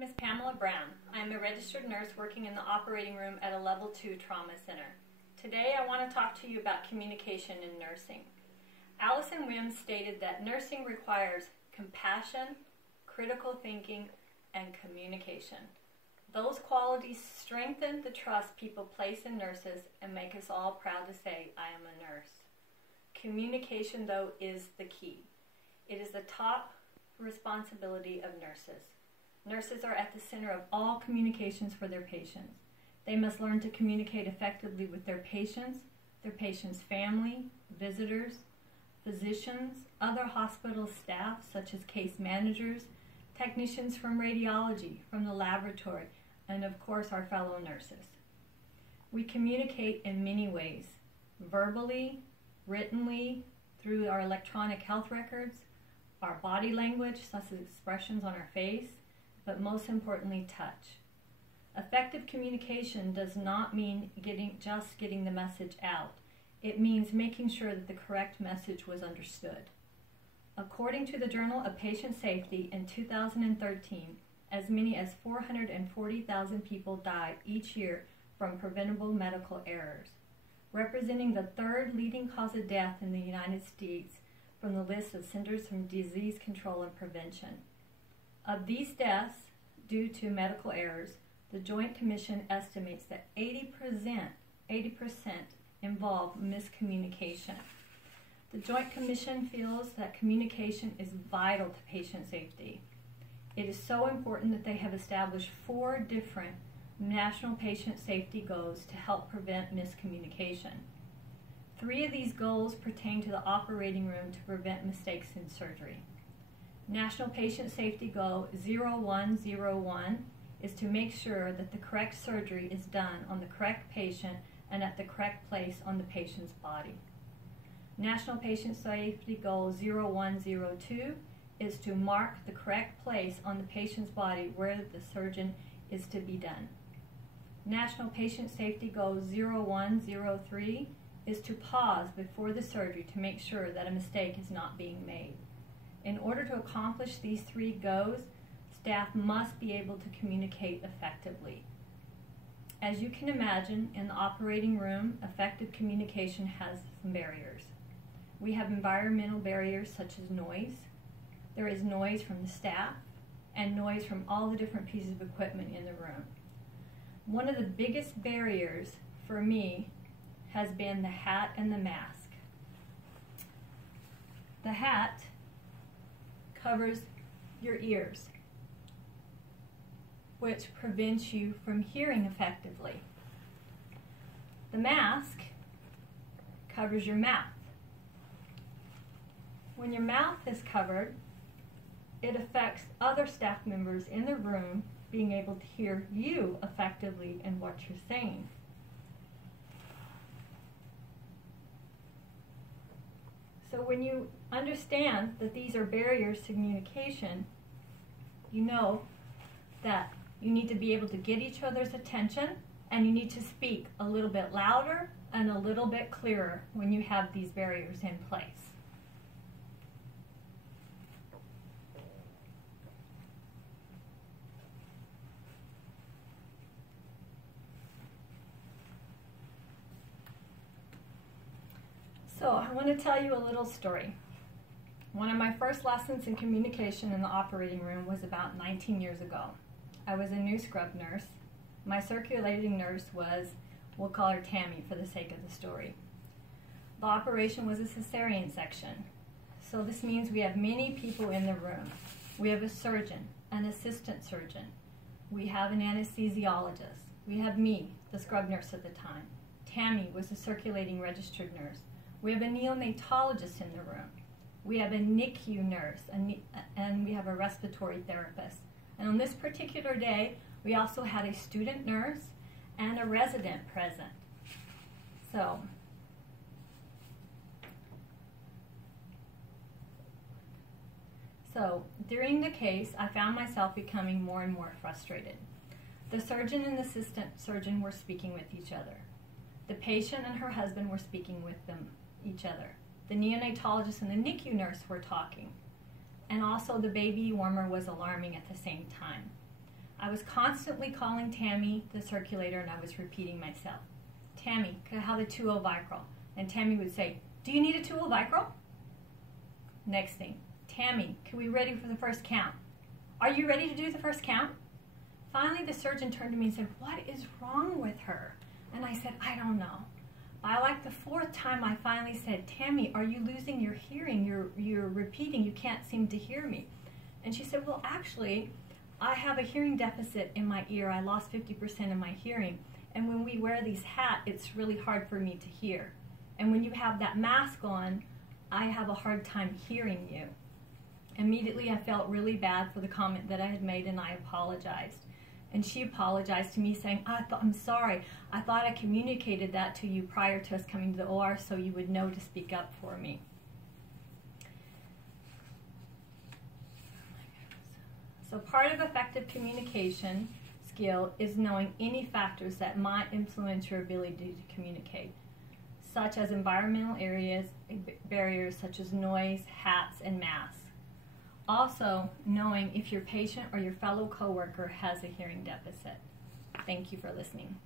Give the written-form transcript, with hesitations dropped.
name is Pamela Brown. I am a registered nurse working in the operating room at a Level 2 trauma center. Today I want to talk to you about communication in nursing. Allison Wims stated that nursing requires compassion, critical thinking, and communication. Those qualities strengthen the trust people place in nurses and make us all proud to say, I am a nurse. Communication, though, is the key. It is the top responsibility of nurses. Nurses are at the center of all communications for their patients. They must learn to communicate effectively with their patients' family, visitors, physicians, other hospital staff such as case managers, technicians from radiology, from the laboratory, and of course our fellow nurses. We communicate in many ways, verbally, writtenly, through our electronic health records, our body language, such as expressions on our face, but most importantly, touch. Effective communication does not mean just getting the message out. It means making sure that the correct message was understood. According to the Journal of Patient Safety in 2013, as many as 440,000 people die each year from preventable medical errors, representing the third leading cause of death in the United States from the list of Centers for Disease Control and Prevention. Of these deaths due to medical errors, the Joint Commission estimates that 80% involve miscommunication. The Joint Commission feels that communication is vital to patient safety. It is so important that they have established 4 different national patient safety goals to help prevent miscommunication. 3 of these goals pertain to the operating room to prevent mistakes in surgery. National Patient Safety Goal 0101 is to make sure that the correct surgery is done on the correct patient and at the correct place on the patient's body. National Patient Safety Goal 0102 is to mark the correct place on the patient's body where the surgeon is to be done. National Patient Safety Goal 0103 is to pause before the surgery to make sure that a mistake is not being made. In order to accomplish these 3 goals, staff must be able to communicate effectively. As you can imagine, in the operating room, effective communication has some barriers. We have environmental barriers such as noise. There is noise from the staff and noise from all the different pieces of equipment in the room. One of the biggest barriers for me has been the hat and the mask. The hat covers your ears, which prevents you from hearing effectively. The mask covers your mouth. When your mouth is covered, it affects other staff members in the room being able to hear you effectively and what you're saying. So when you understand that these are barriers to communication, you know that you need to be able to get each other's attention, and you need to speak a little bit louder and a little bit clearer when you have these barriers in place. So I want to tell you a little story. One of my first lessons in communication in the operating room was about 19 years ago. I was a new scrub nurse. My circulating nurse was, we'll call her Tammy for the sake of the story. The operation was a cesarean section. So this means we have many people in the room. We have a surgeon, an assistant surgeon. We have an anesthesiologist. We have me, the scrub nurse at the time. Tammy was a circulating registered nurse. We have a neonatologist in the room. We have a NICU nurse, and we have a respiratory therapist. And on this particular day, we also had a student nurse and a resident present. So during the case, I found myself becoming more and more frustrated. The surgeon and assistant surgeon were speaking with each other. The patient and her husband were speaking with each other. The neonatologist and the NICU nurse were talking. And also the baby warmer was alarming at the same time. I was constantly calling Tammy, the circulator, and I was repeating myself. Tammy, could I have a 2-0 Vicryl? And Tammy would say, do you need a 2-0 Vicryl? Next thing, Tammy, can we be ready for the first count? Are you ready to do the first count? Finally, the surgeon turned to me and said, what is wrong with her? And I said, I don't know. By like the 4th time, I finally said, Tammy, are you losing your hearing? You're repeating, you can't seem to hear me. And she said, well, actually, I have a hearing deficit in my ear. I lost 50% of my hearing. And when we wear these hats, it's really hard for me to hear. And when you have that mask on, I have a hard time hearing you. Immediately, I felt really bad for the comment that I had made, and I apologized. And she apologized to me, saying, I'm sorry. I thought I communicated that to you prior to us coming to the OR so you would know to speak up for me. So part of effective communication skill is knowing any factors that might influence your ability to communicate, such as environmental barriers such as noise, hats, and masks. Also, knowing if your patient or your fellow coworker has a hearing deficit. Thank you for listening.